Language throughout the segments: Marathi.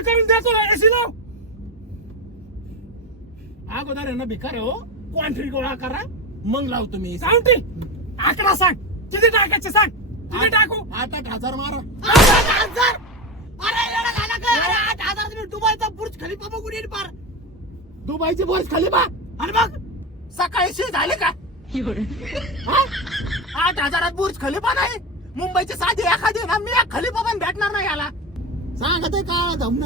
बंद करून देतो ना एसी लाव. अगोदर आहे ना भिकार हो क्वांटिटी गोळा करा मग लावतो मी सांगते. आकडा सांग किती टाकायचे सांग. किती टाकू. 8,000 मारा. 8,000. अरे येडा झाला का? अरे 8,000 तुम्ही दुबईचा बुर्ज खलिफा बघून येईल पार. दुबईचे बुर्ज खलिफा आणि मग सकाळी शी झाले का? 8,000 बुर्ज खलिफा नाही. मुंबईचे साधे एखादे ना मी एक खलिफा पण भेटणार नाही याला. सांगत आहे काळा धमन.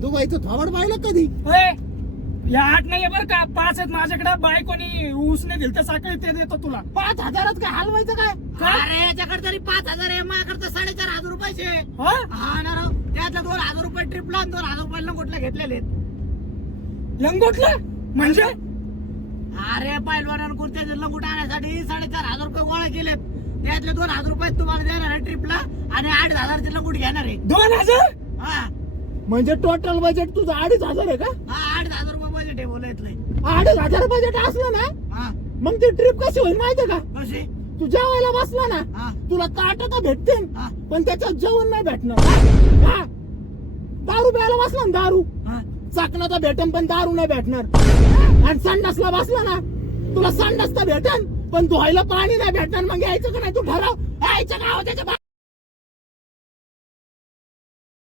दुबईचं थोबड पाहिलं कधी? या 8 नाहीये बरं का 5 आहेत माझ्याकडे. बायकोनी उसने दिल तर सकाळी ते देतो तुला. 5,000 काय हलवायचं काय? अरे याच्याकडे तरी 5,000 आहे माझ्याकडे 4,500 रुपयाचे. हा हा ना राव. त्यातले 2,000 रुपये ट्रिपला 2,000 रुपये लंगोटला घेतलेले. लंगोटला म्हणजे अरे पैलवानानं कुर्त्याचे लंगोट आणण्यासाठी 4,500 रुपये गोळा केलेत. त्यातले 2,000 रुपये तुम्हाला देणार आहे ट्रिपला आणि 8,000चे लंगोट घेणार आहे. 2,000. हा म्हणजे टोटल बजेट तुझं 2,500 आहे का? हा 8,000 रुपये बजेट आहे बोलायतलंय. 8,000 बजेट असलं ना हा मग ती ट्रिप कशी होईल माहितीये का? कशी. तू जेवायला बसला ना हा तुला ताट तर भेटते हा पण त्याच्यात जेवण नाही भेटणार. हा दारू प्यायला बसला ना दारू हा चाकणं तर भेटन पण दारू नाही भेटणार. आणि संडासला बसला ना तुला संडास तर भेटन पण धुवायला पाणी नाही भेटणार. मग यायचं का नाही तू ठरव. यायचं का हो त्याच्या